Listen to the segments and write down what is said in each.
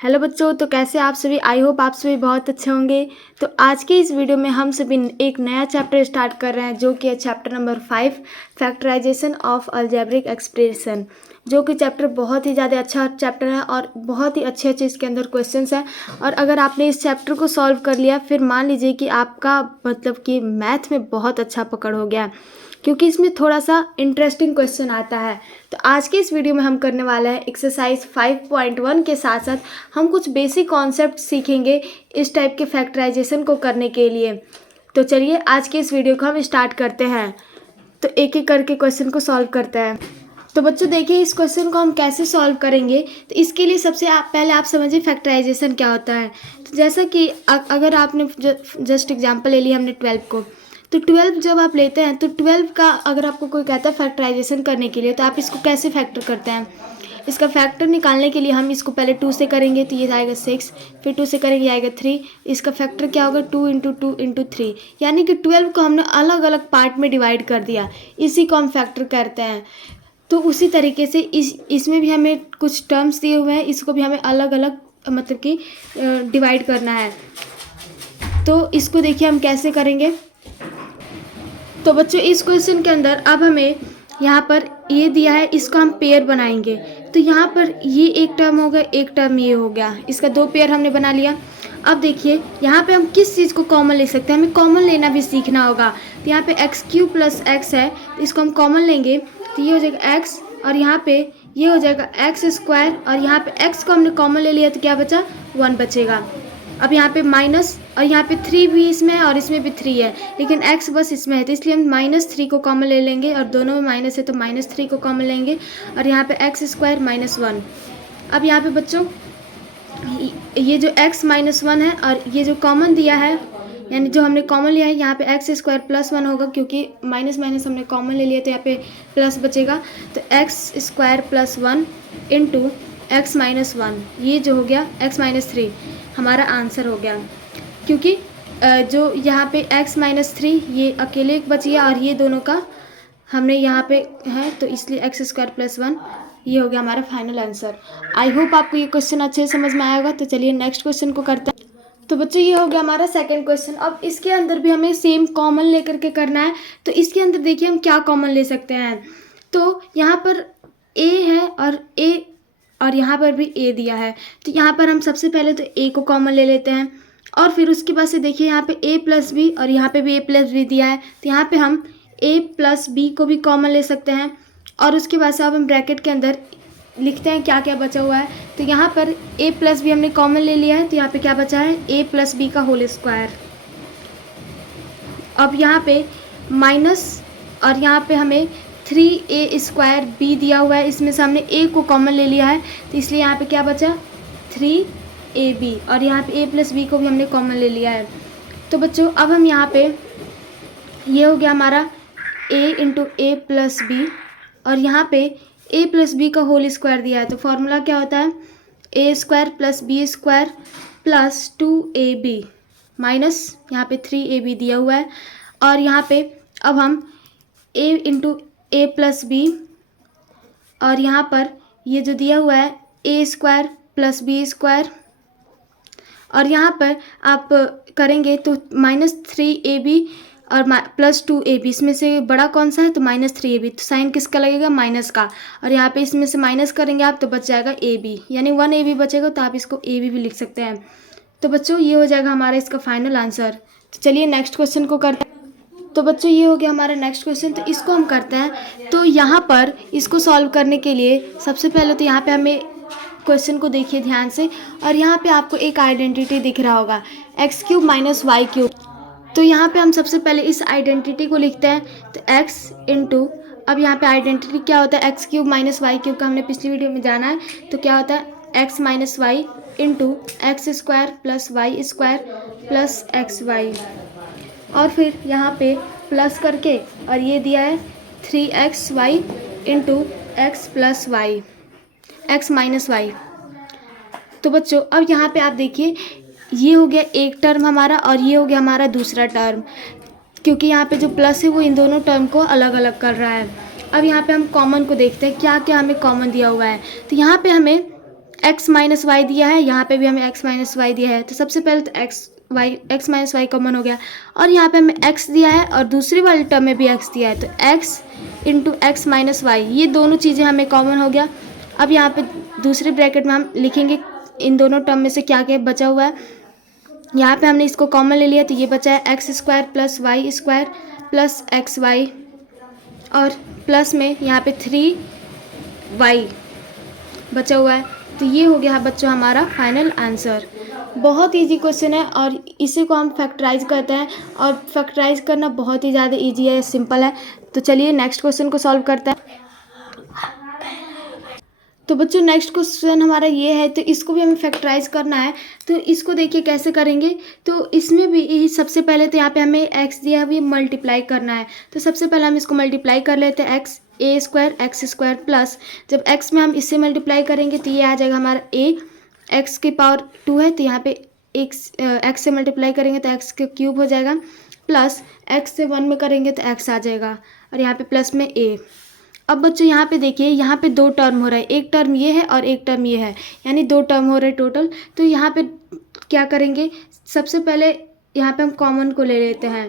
Hello बच्चों, तो कैसे आप सभी। आई होप आप सभी बहुत अच्छे होंगे। तो आज के इस वीडियो में हम सभी एक नया चैप्टर स्टार्ट कर रहे हैं, जो कि है chapter number 5 factorisation of algebraic expression, जो कि चैप्टर बहुत ही ज़्यादा अच्छा चैप्टर है और बहुत ही अच्छे अच्छे इसके अंदर क्वेश्चंस हैं। और अगर आपने इस चैप्टर को सॉल्व कर लिया, फिर मान लीजिए कि आपका मतलब कि मैथ में बहुत अच्छा पकड़ हो गया, क्योंकि इसमें थोड़ा सा इंटरेस्टिंग क्वेश्चन आता है। तो आज के इस वीडियो में हम करने वाला है एक्सरसाइज 5.1 के साथ साथ हम कुछ बेसिक कॉन्सेप्ट सीखेंगे इस टाइप के फैक्टराइजेशन को करने के लिए। तो चलिए आज के इस वीडियो को हम स्टार्ट करते हैं। तो एक एक करके क्वेश्चन को सॉल्व करते हैं। तो बच्चों देखिए, इस क्वेश्चन को हम कैसे सॉल्व करेंगे। तो इसके लिए सबसे पहले आप समझिए फैक्टराइजेशन क्या होता है। तो जैसा कि अगर आपने जस्ट एग्जांपल ले लिया हमने 12 को, तो 12 जब आप लेते हैं तो 12 का अगर आपको कोई कहता है फैक्टराइजेशन करने के लिए, तो आप इसको कैसे फैक्टर करते हैं। इसका फैक्टर निकालने के लिए हम इसको पहले 2 से करेंगे तो ये आएगा 6, फिर 2 से करेंगे ये आएगा 3। इसका फैक्टर क्या होगा 2 इंटू 2 इंटू 3, यानी कि 12 को हमने अलग अलग पार्ट में डिवाइड कर दिया, इसी को हम फैक्टर करते हैं। तो उसी तरीके से इसमें भी हमें कुछ टर्म्स दिए हुए हैं, इसको भी हमें अलग अलग मतलब कि डिवाइड करना है। तो इसको देखिए हम कैसे करेंगे। तो बच्चों इस क्वेश्चन के अंदर अब हमें यहाँ पर ये दिया है, इसको हम पेयर बनाएंगे। तो यहाँ पर ये एक टर्म हो गया, एक टर्म ये हो गया, इसका 2 पेयर हमने बना लिया। अब देखिए यहाँ पे हम किस चीज़ को कॉमन ले सकते हैं, हमें कॉमन लेना भी सीखना होगा। तो यहाँ पे x³ प्लस x है, तो इसको हम कॉमन लेंगे तो ये हो जाएगा x, और यहाँ पे ये हो जाएगा x², और यहाँ पे x को हमने कॉमन ले लिया तो क्या बचा 1 बचेगा। अब यहाँ पे माइनस, और यहाँ पे 3 भी इसमें है और इसमें भी 3 है, लेकिन x बस इसमें है, तो इसलिए हम -3 को कॉमन ले लेंगे, और दोनों में माइनस है तो -3 को कॉमन लेंगे, और यहाँ पे x² -1। अब यहाँ पे बच्चों ये जो x -1 है और ये जो कॉमन दिया है, यानी जो हमने कॉमन लिया है, यहाँ पे x² + 1 होगा, क्योंकि माइनस माइनस हमने कॉमन ले लिया तो यहाँ पे प्लस बचेगा। तो x² + 1 इंटू x -1, ये जो हो गया x -3 हमारा आंसर हो गया, क्योंकि जो यहाँ पे x -3 ये अकेले बच गया और ये दोनों का हमने यहाँ पे है, तो इसलिए x² + 1 ये हो गया हमारा फाइनल आंसर। आई होप आपको ये क्वेश्चन अच्छे से समझ में आएगा। तो चलिए नेक्स्ट क्वेश्चन को करते हैं। तो बच्चों ये हो गया हमारा सेकंड क्वेश्चन। अब इसके अंदर भी हमें सेम कॉमन लेकर के करना है। तो इसके अंदर देखिए हम क्या कॉमन ले सकते हैं। तो यहाँ पर a है और यहाँ पर भी a दिया है, तो यहाँ पर हम सबसे पहले तो a को कॉमन ले लेते हैं, और फिर उसके बाद से देखिए यहाँ पे a + b और यहाँ पे भी a + b दिया है, तो यहाँ पे हम a + b को भी कॉमन ले सकते हैं। और उसके बाद से अब हम ब्रैकेट के अंदर लिखते हैं क्या क्या बचा हुआ है। तो यहाँ पर a + b हमने कॉमन ले लिया है, तो यहाँ पे क्या बचा है a + b का होल स्क्वायर। अब यहाँ पे माइनस, और यहाँ पे हमें 3a² b दिया हुआ है, इसमें से हमने a को कॉमन ले लिया है, तो इसलिए यहाँ पे क्या बचा 3ab, और यहाँ पे a + b को भी हमने कॉमन ले लिया है। तो बच्चों अब हम यहाँ पे ये हो गया हमारा a इंटू a + b, और यहाँ पे a + b का होल स्क्वायर दिया है, तो फॉर्मूला क्या होता है a² + b² + 2ab माइनस यहाँ पे 3ab दिया हुआ है। और यहाँ पे अब हम a इंटू a + b, और यहाँ पर ये जो दिया हुआ है a² + b², और यहाँ पर आप करेंगे तो -3ab और +2ab, इसमें से बड़ा कौन सा है तो -3ab, तो साइन किसका लगेगा माइनस का, और यहाँ पे इसमें से माइनस करेंगे आप तो बच जाएगा ab, यानी 1ab बचेगा, तो आप इसको ab भी लिख सकते हैं। तो बच्चों ये हो जाएगा हमारा इसका फाइनल आंसर। तो चलिए नेक्स्ट क्वेश्चन को करते हैं। तो बच्चों ये हो गया हमारा नेक्स्ट क्वेश्चन, तो इसको हम करते हैं। तो यहाँ पर इसको सॉल्व करने के लिए सबसे पहले तो यहाँ पे हमें क्वेश्चन को देखिए ध्यान से, और यहाँ पे आपको एक आइडेंटिटी दिख रहा होगा x³ - y³। तो यहाँ पे हम सबसे पहले इस आइडेंटिटी को लिखते हैं, तो x इंटू, अब यहाँ पे आइडेंटिटी क्या होता है x³ - y³ का हमने पिछली वीडियो में जाना है, तो क्या होता है x - y into x² + y² + xy, और फिर यहाँ पे प्लस करके, और ये दिया है 3xy into x + y x - y। तो बच्चों अब यहाँ पे आप देखिए ये हो गया एक टर्म हमारा, और ये हो गया हमारा दूसरा टर्म, क्योंकि यहाँ पे जो प्लस है वो इन दोनों टर्म को अलग अलग कर रहा है। अब यहाँ पे हम कॉमन को देखते हैं क्या क्या हमें कॉमन दिया हुआ है। तो यहाँ पे हमें एक्स माइनस वाई दिया है, यहाँ पे भी हमें एक्स माइनस वाई दिया है। तो सबसे पहले तो एक्स माइनस वाई कॉमन हो गया, और यहाँ पे हमें एक्स दिया है और दूसरी वाली टर्म में भी एक्स दिया है, तो X into X minus Y, ये दोनों चीज़ें हमें कॉमन हो गया। अब यहाँ पे दूसरे ब्रैकेट में हम लिखेंगे इन दोनों टर्म में से क्या क्या बचा हुआ है। यहाँ पे हमने इसको कॉमन ले लिया, तो ये बचा है X square plus Y square plus X Y, और प्लस में यहाँ पे 3y बचा हुआ है। तो ये हो गया बच्चों हमारा फाइनल आंसर। बहुत इजी क्वेश्चन है और इसी को हम फैक्टराइज करते हैं, और फैक्टराइज करना बहुत ही ज़्यादा इजी है, सिंपल है। तो चलिए नेक्स्ट क्वेश्चन को सॉल्व करते हैं। तो बच्चों नेक्स्ट क्वेश्चन हमारा ये है, तो इसको भी हमें फैक्टराइज करना है। तो इसको देखिए कैसे करेंगे। तो इसमें भी सबसे पहले तो यहाँ पे हमें एक्स दिया है, अभी मल्टीप्लाई करना है। तो सबसे पहले हम इसको मल्टीप्लाई कर लेते हैं, एक्स ए स्क्वायर एक्स स्क्वायर प्लस, जब एक्स में हम इससे मल्टीप्लाई करेंगे तो ये आ जाएगा हमारा ए, एक्स की पावर 2 है तो यहाँ पे एक्स से मल्टीप्लाई करेंगे तो एक्स के क्यूब हो जाएगा, प्लस एक्स से 1 में करेंगे तो एक्स आ जाएगा, और यहाँ पे प्लस में ए। अब बच्चों यहाँ पे देखिए, यहाँ पे दो टर्म हो रहा है, एक टर्म ये है और एक टर्म ये है, यानी दो टर्म हो रहे टोटल। तो यहाँ पे क्या करेंगे, सबसे पहले यहाँ पे हम कॉमन को ले लेते हैं।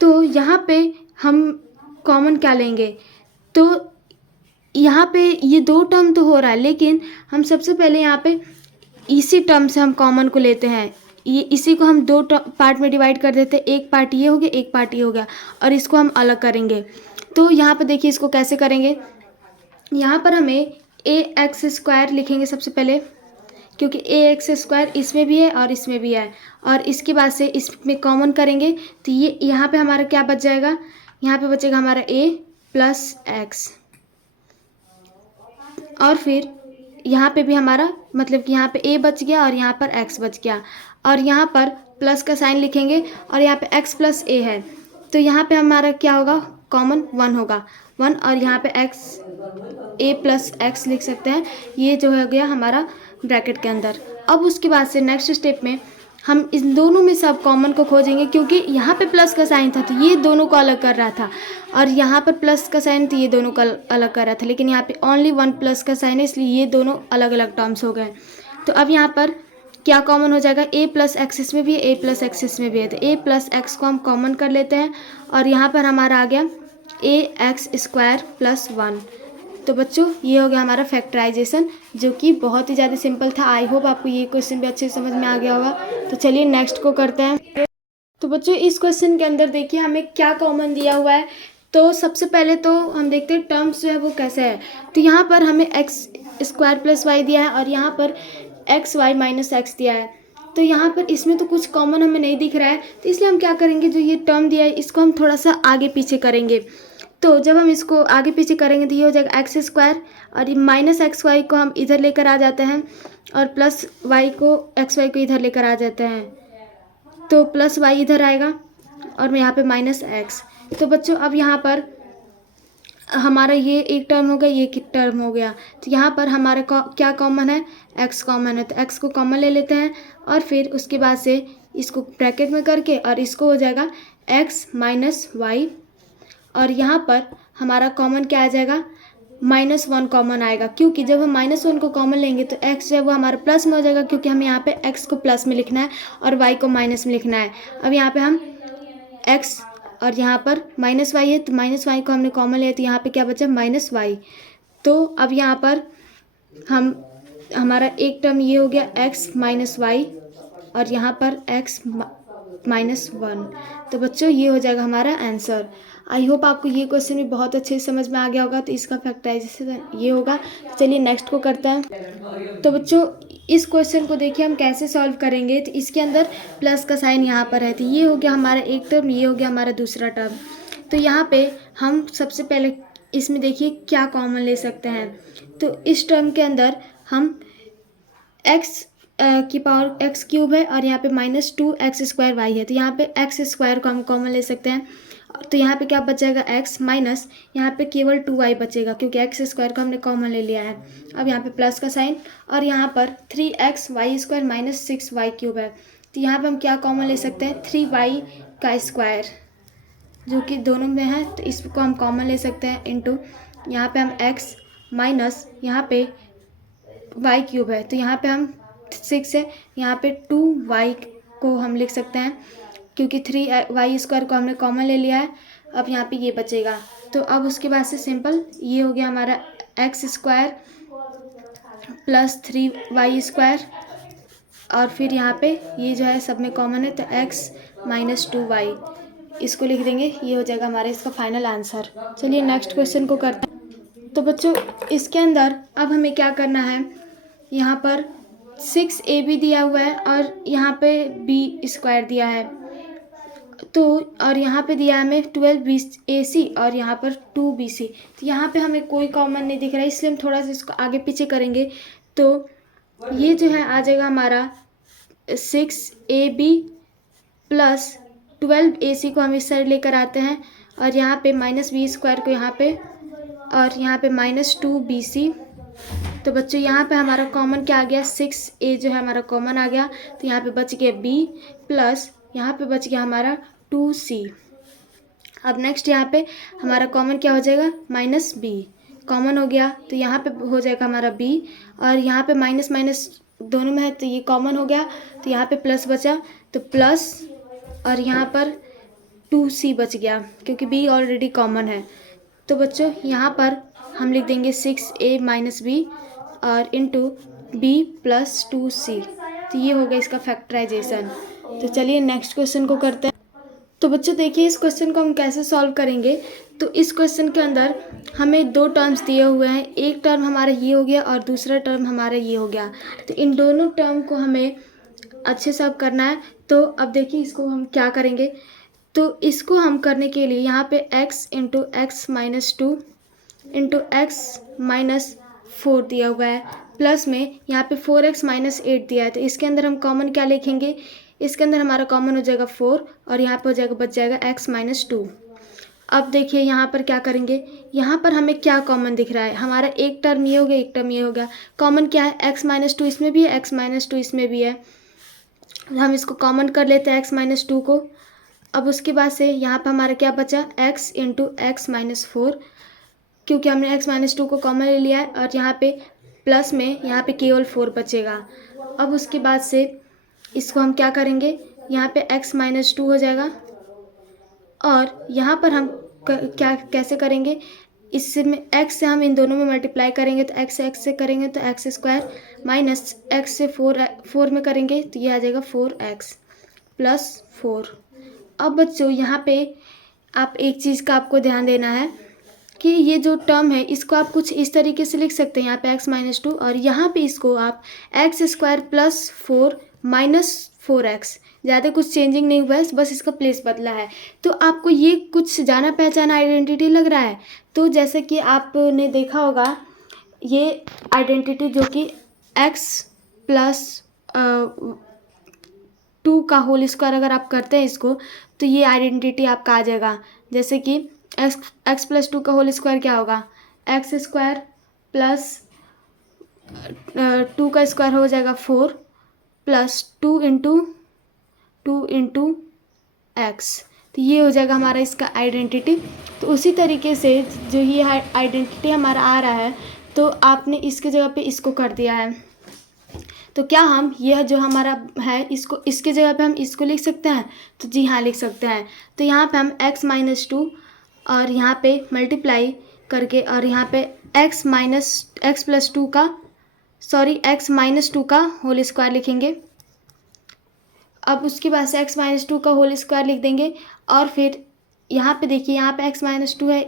तो यहाँ पे हम कॉमन क्या लेंगे, तो यहाँ पे ये दो टर्म तो हो रहा है, लेकिन हम सबसे पहले यहाँ पे इसी टर्म से हम कॉमन को लेते हैं। ये इसी को हम दो पार्ट में डिवाइड कर देते हैं, एक पार्ट ये हो गया एक पार्ट ये हो गया, और इसको हम अलग करेंगे। तो यहाँ पर देखिए इसको कैसे करेंगे, यहाँ पर हमें ए एक्स स्क्वायर लिखेंगे सबसे पहले, क्योंकि ए एक्स स्क्वायर इसमें भी है और इसमें भी है, और इसके बाद से इसमें कॉमन करेंगे तो ये यहाँ पे हमारा क्या बच जाएगा, यहाँ पे बचेगा हमारा ए प्लस एक्स, और फिर यहाँ पे भी हमारा मतलब कि यहाँ पे ए बच गया और यहाँ पर एक्स बच गया, और यहाँ पर प्लस का साइन लिखेंगे और यहाँ पे एक्स प्लस ए है, तो यहाँ पे हमारा क्या होगा, कॉमन 1 होगा 1, और यहाँ पे एक्स ए प्लस एक्स लिख सकते हैं, ये जो हो गया हमारा ब्रैकेट के अंदर। अब उसके बाद से नेक्स्ट स्टेप में हम इन दोनों में सब कॉमन को खोजेंगे, क्योंकि यहाँ पे प्लस का साइन था तो ये दोनों को अलग कर रहा था, और यहाँ पर प्लस का साइन तो ये दोनों को अलग कर रहा था, लेकिन यहाँ पे ओनली 1 प्लस का साइन है, इसलिए ये दोनों अलग अलग टर्म्स हो गए। तो अब यहाँ पर क्या कॉमन हो जाएगा, ए प्लस एक्स इसमें भी है, ए प्लस एक्स इसमें भी है, तो ए प्लस एक्स को हम कॉमन कर लेते हैं, और यहाँ पर हमारा आ गया ए एक्स स्क्वायर प्लस 1। तो बच्चों ये हो गया हमारा फैक्टराइजेशन, जो कि बहुत ही ज़्यादा सिंपल था। आई होप आपको ये क्वेश्चन भी अच्छे से समझ में आ गया होगा। तो चलिए नेक्स्ट को करते हैं। तो बच्चों इस क्वेश्चन के अंदर देखिए हमें क्या कॉमन दिया हुआ है। तो सबसे पहले तो हम देखते हैं टर्म्स जो है वो कैसे है। तो यहाँ पर हमें एक्स स्क्वायर प्लस वाई दिया है और यहाँ पर एक्स वाई माइनस एक्स दिया है। तो यहाँ पर इसमें तो कुछ कॉमन हमें नहीं दिख रहा है, तो इसलिए हम क्या करेंगे, जो ये टर्म दिया है इसको हम थोड़ा सा आगे पीछे करेंगे। तो जब हम इसको आगे पीछे करेंगे तो ये हो जाएगा एक्स स्क्वायर, और ये माइनस एक्स वाई को हम इधर लेकर आ जाते हैं, और प्लस वाई को एक्स वाई को इधर लेकर आ जाते हैं, तो प्लस वाई इधर आएगा और यहाँ पे माइनस एक्स। तो बच्चों अब यहाँ पर हमारा ये एक टर्म हो गया, ये एक टर्म हो गया, तो यहाँ पर हमारा क्या कॉमन है, एक्स कॉमन है, तो एक्स को कॉमन ले लेते हैं, और फिर उसके बाद से इसको ब्रैकेट में करके और इसको हो जाएगा एक्स माइनस वाई, और यहाँ पर हमारा कॉमन क्या आ जाएगा, -1 कॉमन आएगा, क्योंकि जब हम -1 को कॉमन लेंगे तो x जो है वो हमारा प्लस में हो जाएगा, क्योंकि हमें यहाँ पे x को प्लस में लिखना है और y को माइनस में लिखना है। अब यहाँ पे हम x और यहाँ पर -y है, तो -y को हमने कॉमन लिया तो यहाँ पे क्या बचा, -y। तो अब यहाँ पर हमारा एक टर्म ये हो गया x माइनस वाई, और यहाँ पर x -1। तो बच्चों ये हो जाएगा हमारा आंसर। आई होप आपको ये क्वेश्चन भी बहुत अच्छे से समझ में आ गया होगा। तो इसका फैक्टराइजेशन ये होगा। तो चलिए नेक्स्ट को करते हैं। तो बच्चों इस क्वेश्चन को देखिए हम कैसे सॉल्व करेंगे। तो इसके अंदर प्लस का साइन यहाँ पर है, तो ये हो गया हमारा एक टर्म, ये हो गया हमारा दूसरा टर्म। तो यहाँ पे हम सबसे पहले इसमें देखिए क्या कॉमन ले सकते हैं। तो इस टर्म के अंदर हम एक्स की पावर एक्स क्यूब है और यहाँ पे -2x² वाई है, तो यहाँ पे एक्स स्क्वायर को हम कॉमन ले सकते हैं। तो यहाँ पे क्या बच जाएगा, x माइनस यहाँ पे केवल 2y बचेगा, क्योंकि एक्स स्क्वायर को हमने कॉमन ले लिया है। अब यहाँ पे प्लस का साइन, और यहाँ पर 3x² माइनस 6y³ है, तो यहाँ पे हम क्या कॉमन ले सकते हैं, 3y का स्क्वायर, जो कि दोनों में है, तो इसको हम कॉमन ले सकते हैं, इंटू यहाँ पे हम x माइनस यहाँ पे वाई क्यूब है, तो यहाँ पे हम 6 है, यहाँ पे 2y को हम लिख सकते हैं क्योंकि 3y² को हमने कॉमन ले लिया है। अब यहाँ पे ये बचेगा, तो अब उसके बाद से सिंपल ये हो गया हमारा x² प्लस 3y², और फिर यहाँ पे ये जो है सब में कॉमन है तो x माइनस 2y इसको लिख देंगे। ये हो जाएगा हमारा इसका फाइनल आंसर। चलिए नेक्स्ट क्वेश्चन को करते हैं। तो बच्चों इसके अंदर अब हमें क्या करना है, यहाँ पर 6ab दिया हुआ है और यहाँ पे b² दिया है, तो और यहाँ पे दिया है हमें 12ac और यहाँ पर 2bc। तो यहाँ पे हमें कोई कॉमन नहीं दिख रहा है, इसलिए हम थोड़ा सा इसको आगे पीछे करेंगे। तो ये जो है आ जाएगा हमारा 6ab प्लस 12ac को हम इस साइड लेकर आते हैं और यहाँ पे -b² को यहाँ पे और यहाँ पे -2bc। तो बच्चों यहाँ पे हमारा कॉमन क्या आ गया, 6a जो है हमारा कॉमन आ गया, तो यहाँ पे बच गया b प्लस यहाँ पे बच गया हमारा 2c। अब नेक्स्ट यहाँ पे हमारा कॉमन क्या हो जाएगा, -b कॉमन हो गया, तो यहाँ पे हो जाएगा हमारा b और यहाँ पे माइनस माइनस दोनों में है तो ये कॉमन हो गया, तो यहाँ पे प्लस बचा तो प्लस और यहाँ पर 2c बच गया क्योंकि b ऑलरेडी कॉमन है। तो बच्चों यहाँ पर हम लिख देंगे 6a - b और इंटू b प्लस 2c। तो ये हो गया इसका फैक्टराइजेशन। तो चलिए नेक्स्ट क्वेश्चन को करते हैं। तो बच्चों देखिए इस क्वेश्चन को हम कैसे सॉल्व करेंगे। तो इस क्वेश्चन के अंदर हमें दो टर्म्स दिए हुए हैं, एक टर्म हमारा ये हो गया और दूसरा टर्म हमारा ये हो गया। तो इन दोनों टर्म को हमें अच्छे से अब करना है। तो अब देखिए इसको हम क्या करेंगे। तो इसको हम करने के लिए यहाँ पे x into x minus 2 into X minus 4 दिया हुआ है, प्लस में यहाँ पे 4x माइनस 8 दिया है। तो इसके अंदर हम कॉमन क्या लिखेंगे, इसके अंदर हमारा कॉमन हो जाएगा 4 और यहाँ पे हो जाएगा बच जाएगा x माइनस 2। अब देखिए यहाँ पर क्या करेंगे, यहाँ पर हमें क्या कॉमन दिख रहा है, हमारा एक टर्म ये हो गया एक टर्म ये हो गया। कॉमन क्या है, x माइनस 2 इसमें भी है, x माइनस 2 इसमें भी है। हम इसको कॉमन कर लेते हैं x माइनस 2 को। अब उसके बाद से यहाँ पर हमारा क्या बचा, x इंटू एक्स माइनस 4, क्योंकि हमने x माइनस 2 को कॉमन ले लिया है और यहाँ पे प्लस में यहाँ पे केवल 4 बचेगा। अब उसके बाद से इसको हम क्या करेंगे, यहाँ पे x माइनस 2 हो जाएगा और यहाँ पर हम क्या कैसे करेंगे, इससे में x से हम इन दोनों में मल्टीप्लाई करेंगे तो x से x से करेंगे तो x² माइनस x से 4 में करेंगे तो ये आ जाएगा 4x प्लस 4। अब बच्चों यहाँ पे आप एक चीज़ का आपको ध्यान देना है कि ये जो टर्म है इसको आप कुछ इस तरीके से लिख सकते हैं, यहाँ पे x माइनस 2 और यहाँ पे इसको आप x² प्लस 4 माइनस 4x, ज़्यादा कुछ चेंजिंग नहीं हुआ है, बस इसका प्लेस बदला है। तो आपको ये कुछ जाना पहचाना आइडेंटिटी लग रहा है। तो जैसे कि आपने देखा होगा ये आइडेंटिटी जो कि x प्लस 2 का होल स्क्वायर अगर आप करते हैं इसको तो ये आइडेंटिटी आपका आ जाएगा। जैसे कि x प्लस 2 का होल स्क्वायर क्या होगा, x² प्लस 2 का स्क्वायर हो जाएगा 4 प्लस 2 इंटू एक्स। तो ये हो जाएगा हमारा इसका आइडेंटिटी। तो उसी तरीके से जो ये आइडेंटिटी हमारा आ रहा है तो आपने इसके जगह पे इसको कर दिया है। तो क्या हम यह जो हमारा है इसको इसके जगह पे हम इसको लिख सकते हैं, तो जी हाँ लिख सकते हैं। तो यहाँ पे हम x माइनस 2 और यहाँ पे मल्टीप्लाई करके और यहाँ पे x माइनस 2 का होल स्क्वायर लिखेंगे। अब उसके बाद से x माइनस 2 का होल स्क्वायर लिख देंगे और फिर यहाँ पे देखिए यहाँ पे x माइनस 2 है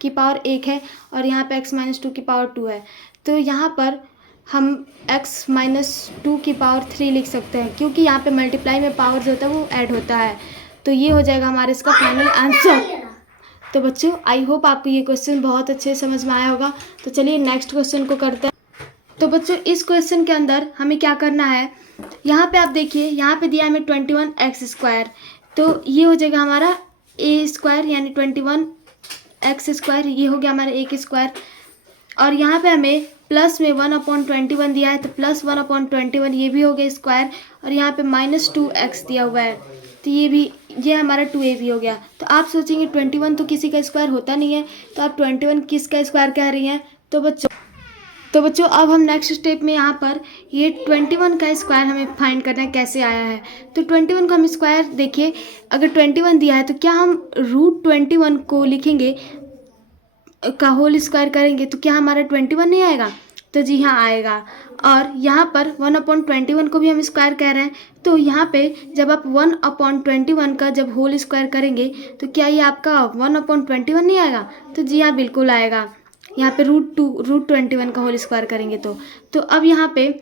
की पावर 1 है और यहाँ पे x माइनस 2 की पावर 2 है। तो यहाँ पर हम x माइनस 2 की पावर 3 लिख सकते हैं क्योंकि यहाँ पे मल्टीप्लाई में पावर जो होता है वो ऐड होता है। तो ये हो जाएगा हमारे इसका फाइनल आंसर। तो बच्चों आई होप आपको ये क्वेश्चन बहुत अच्छे समझ में आया होगा। तो चलिए नेक्स्ट क्वेश्चन को करते हैं। तो बच्चों इस क्वेश्चन के अंदर हमें क्या करना है, यहाँ पे आप देखिए यहाँ पे दिया हमें 21x², तो ये हो जाएगा हमारा a² यानी 21x², ये हो गया हमारा a²। और यहाँ पे हमें प्लस में 1/21 दिया है तो प्लस 1/21 ये भी हो गया स्क्वायर और यहाँ पे -2x दिया हुआ है तो ये हमारा 2a भी हो गया। तो आप सोचेंगे 21 तो किसी का स्क्वायर होता नहीं है, तो आप 21 किसका स्क्वायर कह रही हैं। तो तो बच्चों अब हम नेक्स्ट स्टेप में यहाँ पर ये 21 का स्क्वायर हमें फाइंड करना है कैसे आया है। तो 21 का हम स्क्वायर देखिए, अगर 21 दिया है तो क्या हम √21 को लिखेंगे का होल स्क्वायर करेंगे तो क्या हमारा 21 नहीं आएगा? तो जी हाँ आएगा। और यहाँ पर 1/21 को भी हम स्क्वायर कह रहे हैं, तो यहाँ पे जब आप 1/21 का जब होल स्क्वायर करेंगे तो क्या ये आपका 1/21 नहीं आएगा? तो जी हाँ बिल्कुल आएगा। यहाँ पे √21 का होल स्क्वायर करेंगे तो अब यहाँ पे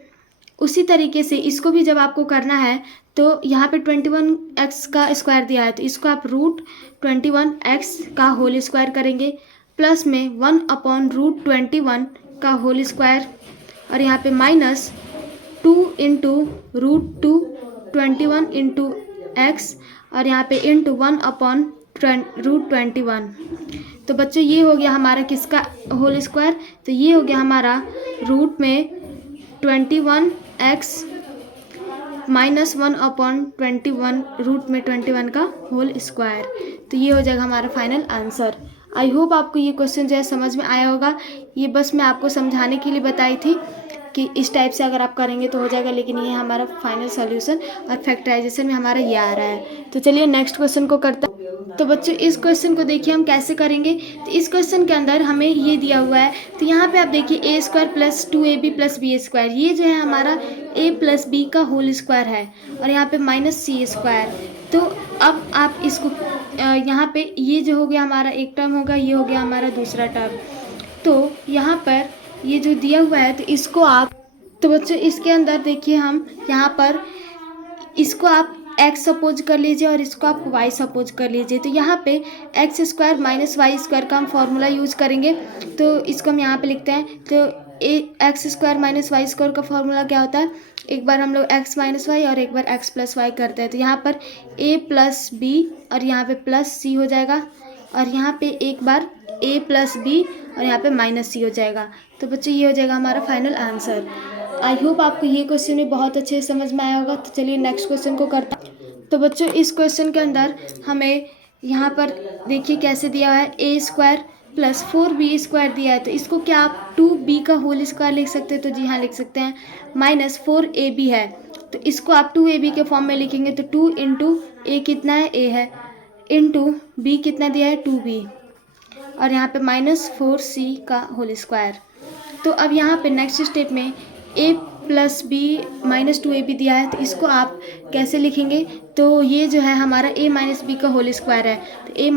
उसी तरीके से इसको भी जब आपको करना है तो यहाँ पे 21x का स्क्वायर दिया है तो इसको आप √21x का होल स्क्वायर करेंगे, प्लस में 1/√21 का होल स्क्वायर, और यहाँ पे माइनस 2 × √21 × x, और यहाँ पे इंटू 1/√21। तो बच्चों ये हो गया हमारा किसका होल स्क्वायर? तो ये हो गया हमारा रूट में 21x माइनस 1/21 रूट में 21 का होल स्क्वायर। तो ये हो जाएगा हमारा फाइनल आंसर। आई होप आपको ये क्वेश्चन जो है समझ में आया होगा। ये बस मैं आपको समझाने के लिए बताई थी कि इस टाइप से अगर आप करेंगे तो हो जाएगा, लेकिन ये हमारा फाइनल सॉल्यूशन और फैक्टराइजेशन में हमारा ये आ रहा है। तो चलिए नेक्स्ट क्वेश्चन को करते हैं। तो बच्चों इस क्वेश्चन को देखिए हम कैसे करेंगे। तो इस क्वेश्चन के अंदर हमें ये दिया हुआ है, तो यहाँ पे आप देखिए a² + 2ab + b², ये जो है हमारा a + b का होल स्क्वायर है, और यहाँ पे -c²। तो अब आप इसको यहाँ पे ये जो हो गया हमारा एक टर्म होगा, ये हो गया हमारा दूसरा टर्म। तो यहाँ पर ये जो दिया हुआ है तो इसको आप, तो बच्चों इसके अंदर देखिए हम यहाँ पर इसको आप x सपोज कर लीजिए और इसको आप y सपोज कर लीजिए। तो यहाँ पे x² - y² का हम फॉर्मूला यूज करेंगे, तो इसको हम यहाँ पे लिखते हैं। तो x² - y² का फॉर्मूला क्या होता है? एक बार हम लोग x - y और एक बार x + y करते हैं, तो यहाँ पर a + b और यहाँ पे +c हो जाएगा, और यहाँ पे एक बार a + b और यहाँ पे -c हो जाएगा। तो बच्चों ये हो जाएगा हमारा फाइनल आंसर। आई होप आपको ये क्वेश्चन भी बहुत अच्छे से समझ में आया होगा। तो चलिए नेक्स्ट क्वेश्चन को करते हैं। तो बच्चों इस क्वेश्चन के अंदर हमें यहाँ पर देखिए कैसे दिया हुआ है, a² + 4b² दिया है, तो इसको क्या आप 2b का होल स्क्वायर लिख सकते हैं? तो जी हाँ लिख सकते हैं। -4ab है तो इसको आप 2ab के फॉर्म में लिखेंगे, तो 2 × a कितना है? a है, इंटू b कितना दिया है? 2b, और यहाँ पे -4c का होल स्क्वायर। तो अब यहाँ पे नेक्स्ट स्टेप में a + b -2ab दिया है, तो इसको आप कैसे लिखेंगे? तो ये जो है हमारा a - b का होल स्क्वायर है, तो a -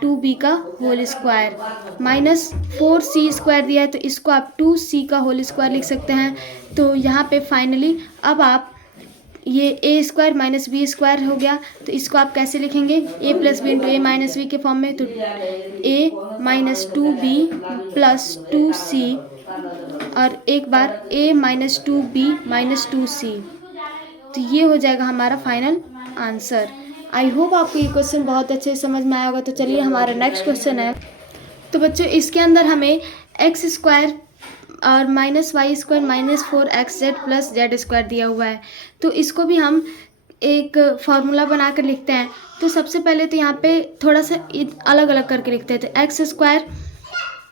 2b का होल स्क्वायर, -4c² दिया है, तो इसको आप 2c का होल स्क्वायर लिख सकते हैं। तो यहाँ पे फाइनली अब आप ये a² - b² हो गया, तो इसको आप कैसे लिखेंगे? a + b × a - b के फॉर्म में, तो a - 2b + 2c और एक बार a - 2b - 2c। तो ये हो जाएगा हमारा फाइनल आंसर। आई होप आपको ये क्वेश्चन बहुत अच्छे से समझ में आया होगा। तो चलिए हमारा नेक्स्ट क्वेश्चन है। तो बच्चों इसके अंदर हमें x² और -y² - 4xz + z² दिया हुआ है, तो इसको भी हम एक फार्मूला बना कर लिखते हैं। तो सबसे पहले तो यहाँ पे थोड़ा सा अलग अलग करके लिखते हैं। तो x²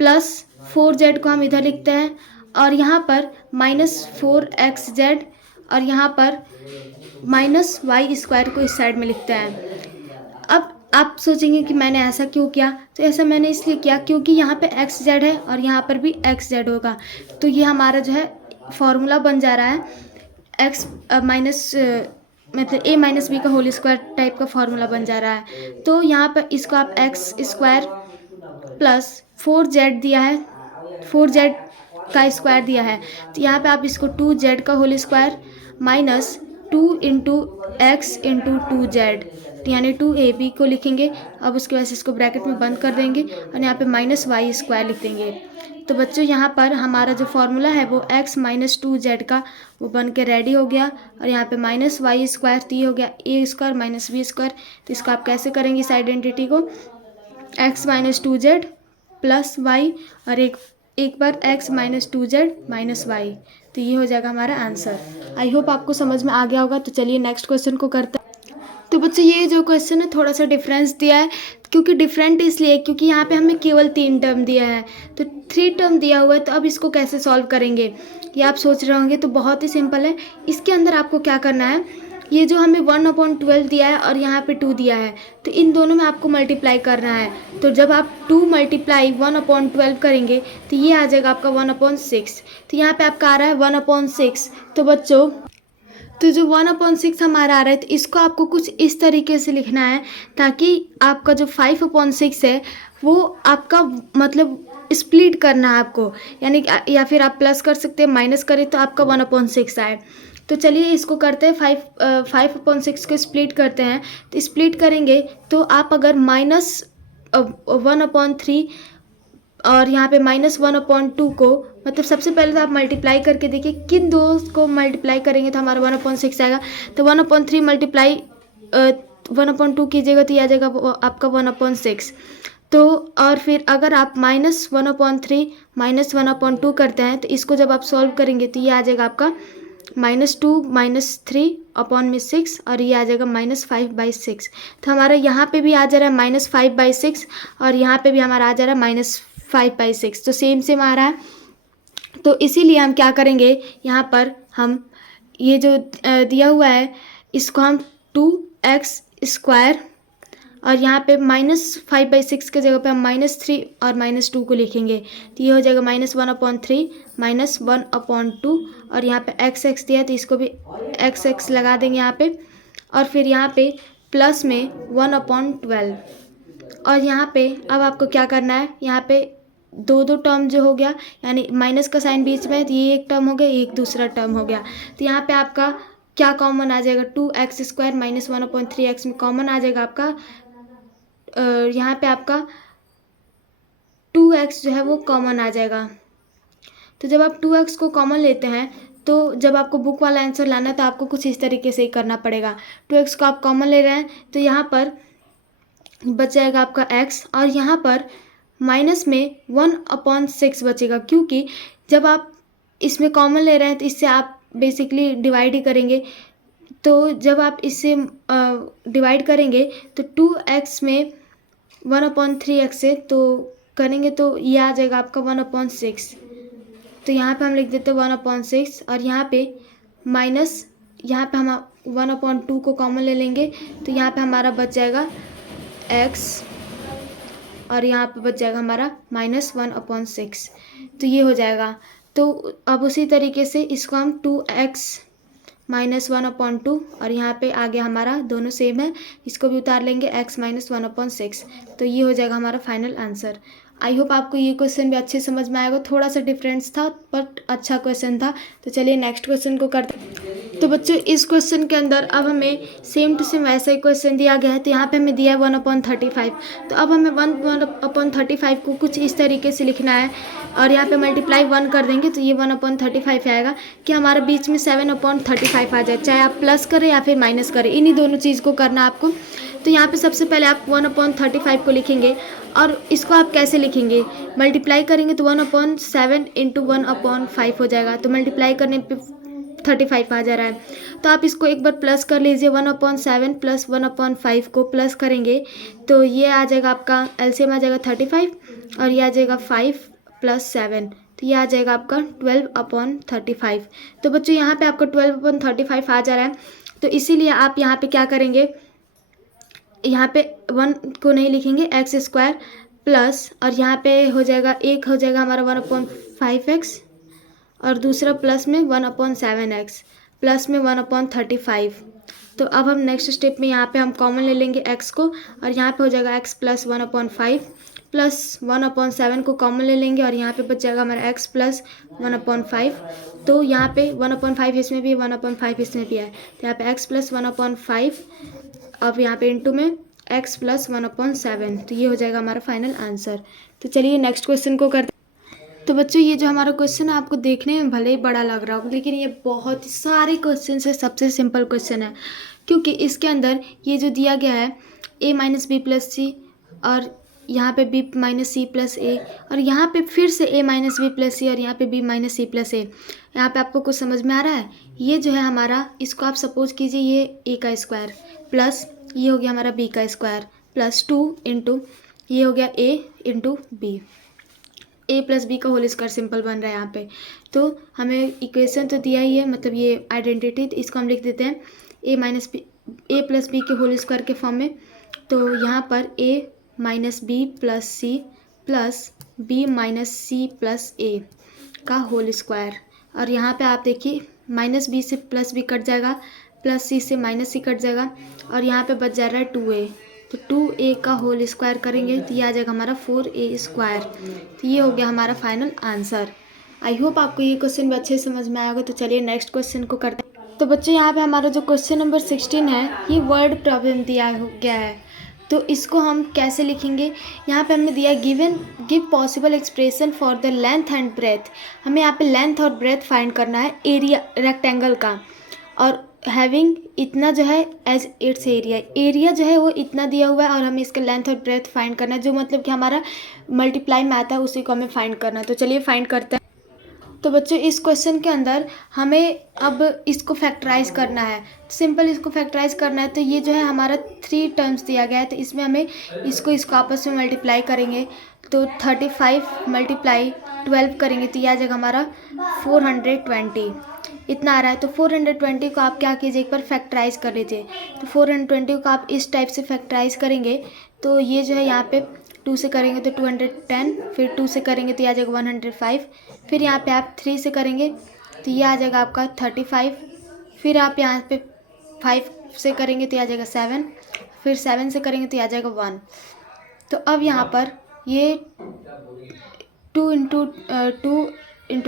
+ 4z को हम इधर लिखते हैं, और यहाँ पर -4xz और यहाँ पर -y² को इस साइड में लिखते हैं। अब आप सोचेंगे कि मैंने ऐसा क्यों किया? तो ऐसा मैंने इसलिए किया क्योंकि यहाँ पे xz है और यहाँ पर भी xz होगा, तो ये हमारा जो है फॉर्मूला बन जा रहा है x मतलब a - b का होल स्क्वायर टाइप का फॉर्मूला बन जा रहा है। तो यहाँ पर इसको आप x² + 4z दिया है, 4z का स्क्वायर दिया है, तो यहाँ पे आप इसको 2z का होल स्क्वायर -2 × x × 2z, यानी 2ab को लिखेंगे। अब उसके बाद इसको ब्रैकेट में बंद कर देंगे और यहाँ पे -y² लिख देंगे। तो बच्चों यहाँ पर हमारा जो फॉर्मूला है वो x - 2z का वो बन के रेडी हो गया, और यहाँ पे -y², तो ये हो गया a² - b²। तो इसको आप कैसे करेंगे इस आइडेंटिटी को? x - 2z + y और एक बार x - 2z - y। तो ये हो जाएगा हमारा आंसर। आई होप आपको समझ में आ गया होगा। तो चलिए नेक्स्ट क्वेश्चन को करते हैं। तो बच्चों ये जो क्वेश्चन है थोड़ा सा डिफरेंस दिया है, क्योंकि डिफरेंट इसलिए क्योंकि यहाँ पे हमें केवल 3 टर्म दिया है, तो 3 टर्म दिया हुआ है, तो अब इसको कैसे सॉल्व करेंगे ये आप सोच रहे होंगे। तो बहुत ही सिंपल है, इसके अंदर आपको क्या करना है, ये जो हमें 1/12 दिया है और यहाँ पे 2 दिया है, तो इन दोनों में आपको मल्टीप्लाई करना है। तो जब आप 2 मल्टीप्लाई 1/12 करेंगे तो ये आ जाएगा आपका 1/6। तो यहाँ पे आपका आ रहा है 1/6। तो बच्चों, तो जो 1/6 हमारा आ रहा है, तो इसको आपको कुछ इस तरीके से लिखना है ताकि आपका जो 5/6 है वो आपका मतलब स्प्लिट करना है आपको, यानी या फिर आप प्लस कर सकते हैं, माइनस करें तो आपका 1/6 आए। तो चलिए इसको करते हैं, 5/6 को स्प्लिट करते हैं। तो स्प्लिट करेंगे तो आप अगर -1/3 और यहाँ पे -1/2 को, मतलब सबसे पहले तो आप मल्टीप्लाई करके देखिए किन दो को मल्टीप्लाई करेंगे तो हमारा 1/6 आएगा। तो 1/3 मल्टीप्लाई 1/2 कीजिएगा तो ये आ जाएगा आपका 1/6। तो और फिर अगर आप -1/3 -1/2 करते हैं तो इसको जब आप सॉल्व करेंगे तो ये आ जाएगा आपका -2 -3/6 और ये आ जाएगा -5/6। तो हमारा यहाँ पे भी आ जा रहा है -5/6 और यहाँ पे भी हमारा आ जा रहा है -5/6, तो सेम आ रहा है। तो इसीलिए हम क्या करेंगे, यहाँ पर हम ये जो दिया हुआ है इसको हम 2x² और यहाँ पे -5/6 के जगह पे हम -3 और -2 को लिखेंगे। तो ये हो जाएगा -1/3 -1/2 और यहाँ पे x दिया तो इसको भी x लगा देंगे यहाँ पे, और फिर यहाँ पे प्लस में 1/12। और यहाँ पे अब आपको क्या करना है, यहाँ पे दो टर्म जो हो गया, यानी माइनस का साइन बीच में, तो ये एक टर्म हो गया, एक दूसरा टर्म हो गया। तो यहाँ पे आपका क्या कॉमन आ जाएगा, 2x² -1/3x में कॉमन आ जाएगा आपका, यहाँ पे आपका 2x जो है वो कॉमन आ जाएगा। तो जब आप 2x को कॉमन लेते हैं तो जब आपको बुक वाला आंसर लाना है तो आपको कुछ इस तरीके से ही करना पड़ेगा। 2x को आप कॉमन ले रहे हैं तो यहाँ पर बच जाएगा आपका x, और यहाँ पर माइनस में 1/6 बचेगा, क्योंकि जब आप इसमें कॉमन ले रहे हैं तो इससे आप बेसिकली डिवाइड ही करेंगे। तो जब आप इससे डिवाइड करेंगे तो 2x में 1/3x से तो करेंगे तो ये आ जाएगा आपका 1/6। तो यहाँ पे हम लिख देते हैं 1/6 और यहाँ पे माइनस, यहाँ पे हम 1/2 को कॉमन ले लेंगे तो यहाँ पे हमारा बच जाएगा x और यहाँ पे बच जाएगा हमारा -1/6। तो ये हो जाएगा। तो अब उसी तरीके से इसको हम 2x -1/2 और यहाँ पे आगे हमारा दोनों सेम है, इसको भी उतार लेंगे x -1/6। तो ये हो जाएगा हमारा फाइनल आंसर। आई होप आपको ये क्वेश्चन भी अच्छे समझ में आएगा, थोड़ा सा डिफरेंस था बट अच्छा क्वेश्चन था। तो चलिए नेक्स्ट क्वेश्चन को करते हैं। तो बच्चों इस क्वेश्चन के अंदर अब हमें सेम टू सेम वैसा ही क्वेश्चन दिया गया है। तो यहाँ पे हमें दिया है 1/35। तो अब हमें 1/35 को कुछ इस तरीके से लिखना है और यहाँ पे मल्टीप्लाई 1 कर देंगे तो ये 1/35 आएगा कि हमारे बीच में 7/35 आ जाए, चाहे आप प्लस करें या फिर माइनस करें, इन्हीं दोनों चीज़ को करना है आपको। तो यहाँ पे सबसे पहले आप 1/35 को लिखेंगे और इसको आप कैसे लिखेंगे, मल्टीप्लाई करेंगे तो 1/7 × 1/5 हो जाएगा। तो मल्टीप्लाई करने पे 35 आ जा रहा है। तो आप इसको एक बार प्लस कर लीजिए, 1/7 + 1/5 को प्लस करेंगे तो ये आ जाएगा आपका एलसीएम आ जाएगा 35 और ये आ जाएगा 5 + 7, तो ये आ जाएगा आपका 12/35। तो बच्चों यहाँ पे आपका 12/35 आ जा रहा है। तो इसीलिए आप यहाँ पे क्या करेंगे, यहाँ पे 1 को नहीं लिखेंगे, x² प्लस और यहाँ पे हो जाएगा एक हो जाएगा हमारा 1/5x और दूसरा प्लस में 1/7x प्लस में 1/35। तो अब हम नेक्स्ट स्टेप में यहाँ पे हम कॉमन ले लेंगे x को और यहाँ पे हो जाएगा x + 1/5 प्लस 1/7 को कॉमन ले लेंगे और यहाँ पे बच जाएगा हमारा x + 1/5। तो यहाँ पे 1/5 इसमें भी 1/5 इसमें भी है, तो यहाँ पे x + 1/5 अब यहाँ पे इंटू में x + 1/7। तो ये हो जाएगा हमारा फाइनल आंसर। तो चलिए नेक्स्ट क्वेश्चन को करते हैं। तो बच्चों ये जो हमारा क्वेश्चन है आपको देखने में भले ही बड़ा लग रहा हो, लेकिन ये बहुत ही सारे क्वेश्चन से सबसे सिंपल क्वेश्चन है, क्योंकि इसके अंदर ये जो दिया गया है a - b + c और यहाँ पे b - c + a और यहाँ पे फिर से a - b + c और यहाँ पे b - c + a। यहाँ पे आपको कुछ समझ में आ रहा है, ये जो है हमारा, इसको आप सपोज कीजिए ये a² प्लस ये हो गया हमारा b² प्लस 2 इंटू ये हो गया a into B, a plus B का होल स्क्वायर सिंपल बन रहा है यहाँ पे। तो हमें इक्वेशन तो दिया ही है, मतलब ये आइडेंटिटी, इसको हम लिख देते हैं a प्लस बी के होल स्क्वायर के फॉर्म में। तो यहाँ पर a minus B plus C plus B minus C plus A का होल स्क्वायर, और यहाँ पे आप देखिए माइनस बी से प्लस बी कट जाएगा, प्लस सी से माइनस सी कट जाएगा, और यहाँ पे बच जा रहा है 2a। तो 2a का होल स्क्वायर करेंगे तो ये आ जाएगा हमारा 4a स्क्वायर। तो ये हो गया हमारा फाइनल आंसर। आई होप आपको ये क्वेश्चन भी अच्छे समझ में आया होगा। तो चलिए नेक्स्ट क्वेश्चन को करते हैं। तो बच्चों यहाँ पे हमारा जो क्वेश्चन नंबर 16 है, ये वर्ड प्रॉब्लम दिया गया है। तो इसको हम कैसे लिखेंगे, यहाँ पे हमने दिया give possible expression for the length and breadth. हमें यहाँ पे लेंथ और ब्रेथ फाइंड करना है एरिया रेक्टेंगल का, और हैविंग इतना जो है एज इट्स एरिया जो है वो इतना दिया हुआ है, और हमें इसका लेंथ और ब्रेथ फाइंड करना है, जो मतलब कि हमारा मल्टीप्लाई में आता है उसी को हमें फाइंड करना है। तो चलिए फाइंड करते हैं। तो बच्चों इस क्वेश्चन के अंदर हमें अब इसको फैक्टराइज करना है। सिंपल इसको फैक्टराइज करना है, तो ये जो है हमारा 3 टर्म्स दिया गया है, तो इसमें हमें इसको आपस में मल्टीप्लाई करेंगे। तो 35 मल्टीप्लाई 12 करेंगे तो यह आ जाएगा हमारा 420, इतना आ रहा है। तो 420 को आप क्या कीजिए, एक बार फैक्टराइज कर लीजिए। तो 420 को आप इस टाइप से फैक्टराइज करेंगे तो ये जो है यहाँ पे 2 से करेंगे तो 210, फिर 2 से करेंगे तो यह आ जाएगा 105, फिर यहाँ पे आप 3 से करेंगे तो ये आ जाएगा आपका 35, फिर आप यहाँ पे 5 से करेंगे तो यह आ जाएगा 7, फिर 7 से करेंगे तो यह आ जाएगा 1। तो अब यहाँ पर ये 2 इंटू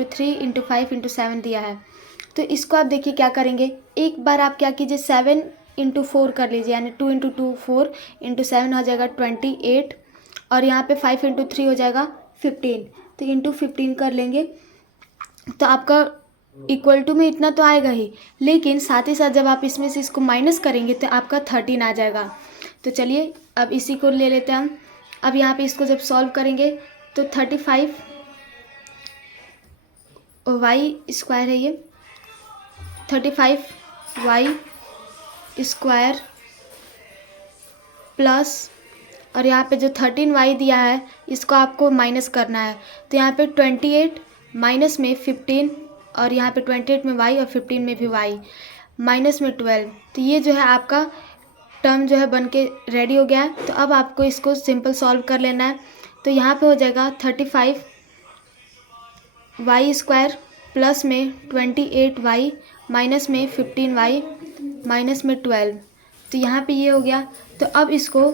3 इंटू 5 इंटू 7 दिया है। तो इसको आप देखिए क्या करेंगे, एक बार आप क्या कीजिए 7 इंटू 4 कर लीजिए, यानी 2 इंटू 2 4 इंटू 7 हो जाएगा 28, और यहाँ पे 5 इंटू 3 हो जाएगा 15। तो इंटू 15 कर लेंगे तो आपका इक्वल टू में इतना तो आएगा ही, लेकिन साथ ही साथ जब आप इसमें से इसको माइनस करेंगे तो आपका 13 आ जाएगा। तो चलिए अब इसी को ले लेते हैं हम। अब यहाँ पे इसको जब सॉल्व करेंगे तो 35 वाई स्क्वायर है, ये 35 वाई स्क्वायर प्लस, और यहाँ पे जो 13 वाई दिया है इसको आपको माइनस करना है। तो यहाँ पे 28 माइनस में 15, और यहाँ पे 28 में वाई और 15 में भी वाई, माइनस में 12। तो ये जो है आपका टर्म जो है बन के रेडी हो गया है। तो अब आपको इसको सिंपल सॉल्व कर लेना है। तो यहाँ पे हो जाएगा 35 वाई स्क्वायर प्लस में 28 वाई माइनस में 15 वाई माइनस में 12। तो यहाँ पे ये हो गया। तो अब इसको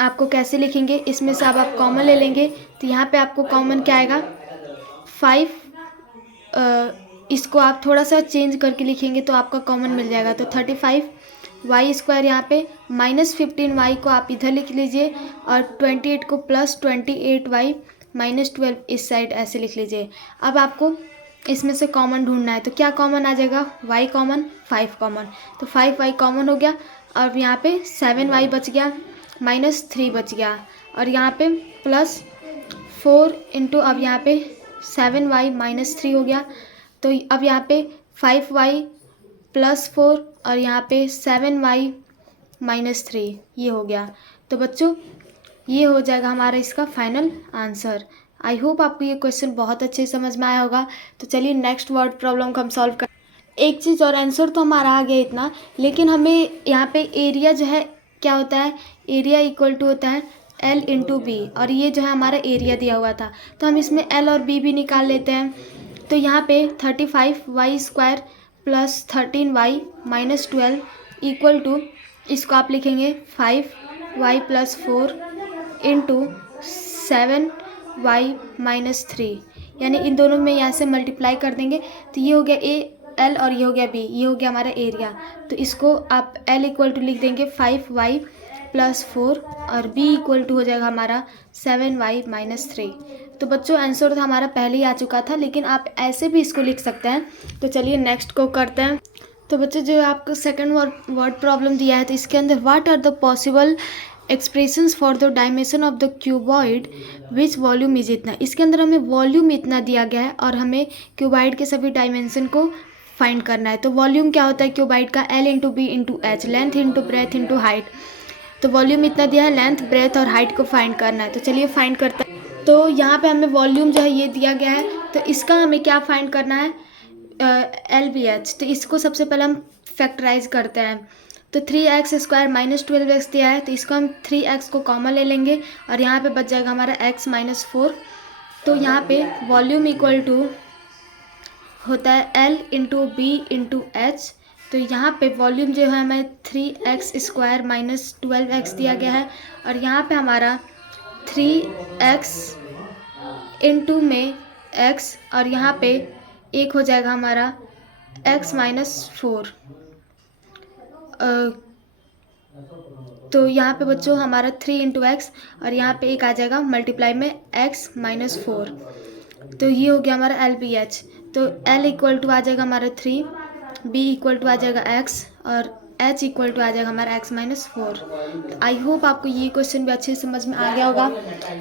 आपको कैसे लिखेंगे, इसमें से अब आप कॉमन ले लेंगे। तो यहाँ पे आपको कॉमन क्या आएगा 5, इसको आप थोड़ा सा चेंज करके लिखेंगे तो आपका कॉमन मिल जाएगा। तो 35 वाई स्क्वायर यहाँ पे माइनस 15 वाई को आप इधर लिख लीजिए, और 28 को प्लस 28 वाई माइनस 12 इस साइड ऐसे लिख लीजिए। अब आपको इसमें से कॉमन ढूंढना है, तो क्या कॉमन आ जाएगा, y कॉमन 5 कॉमन, तो 5y कॉमन हो गया। और यहाँ पे 7y बच गया माइनस 3 बच गया, और यहाँ पे प्लस 4 इंटू, अब यहाँ पे 7y माइनस 3 हो गया। तो अब यहाँ पे 5y प्लस 4 और यहाँ पे 7y माइनस 3 ये हो गया। तो बच्चों ये हो जाएगा हमारा इसका फाइनल आंसर। आई होप आपको ये क्वेश्चन बहुत अच्छे समझ में आया होगा। तो चलिए नेक्स्ट वर्ड प्रॉब्लम को हम सॉल्व कर। एक चीज़ और, आंसर तो हमारा आ गया इतना, लेकिन हमें यहाँ पे एरिया जो है क्या होता है, एरिया इक्वल टू होता है L इंटू बी, और ये जो है हमारा एरिया दिया हुआ था। तो हम इसमें L और B भी निकाल लेते हैं। तो यहाँ पे 35y square plus 13y minus 12 equal to, इसको आप लिखेंगे 5y plus 4 into 7y minus 3, यानी इन दोनों में यहाँ से मल्टीप्लाई कर देंगे। तो ये हो गया L और ये हो गया B, ये हो गया हमारा एरिया। तो इसको आप L इक्वल टू लिख देंगे 5y प्लस 4 और B इक्वल टू हो जाएगा हमारा 7y माइनस 3। तो बच्चों आंसर तो हमारा पहले ही आ चुका था, लेकिन आप ऐसे भी इसको लिख सकते हैं। तो चलिए नेक्स्ट को करते हैं। तो बच्चों जो आपको सेकंड वर्ड प्रॉब्लम दिया है, तो इसके अंदर what are the possible expressions for the dimension of the cuboid which volume is इतना। इसके अंदर हमें वॉल्यूम इतना दिया गया है और हमें क्यूबॉइड के सभी डायमेंशन को फाइंड करना है। तो वॉल्यूम क्या होता है क्यूबॉइड का, L into B into H, length into breadth into height. तो वॉल्यूम इतना दिया है, लेंथ ब्रेथ और हाइट को फाइंड करना है। तो चलिए फाइंड करते हैं। तो यहाँ पे हमें वॉल्यूम जो है ये दिया गया है, तो इसका हमें क्या फाइंड करना है, LBH। तो इसको सबसे पहले हम फैक्टराइज करते हैं। तो 3x² माइनस 12x दिया है, तो इसको हम 3x को कॉमन ले लेंगे और यहाँ पे बच जाएगा हमारा x माइनस 4। तो यहाँ पे वॉल्यूम इक्वल टू होता है L into B into H. तो यहाँ पे वॉल्यूम जो है हमें 3x² माइनस 12x दिया गया है और यहाँ पे हमारा 3x इंटू में x और यहाँ पे एक हो जाएगा हमारा x माइनस 4। तो यहाँ पे बच्चों हमारा 3 इंटू एक्स और यहाँ पे एक आ जाएगा मल्टीप्लाई में x माइनस 4। तो ये हो गया हमारा LBH। तो L इक्वल टू आ जाएगा हमारा 3, B इक्वल टू आ जाएगा x और H इक्वल टू आ जाएगा हमारा x माइनस 4। तो आई होप आपको ये क्वेश्चन भी अच्छे से समझ में आ गया होगा।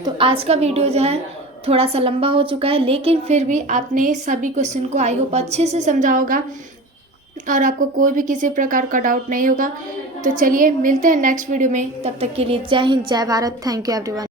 तो आज का वीडियो जो है थोड़ा सा लंबा हो चुका है, लेकिन फिर भी आपने सभी क्वेश्चन को आई होप अच्छे से समझा होगा और आपको कोई भी किसी प्रकार का डाउट नहीं होगा। तो चलिए मिलते हैं नेक्स्ट वीडियो में, तब तक के लिए जय हिंद, जय भारत। Thank you everyone.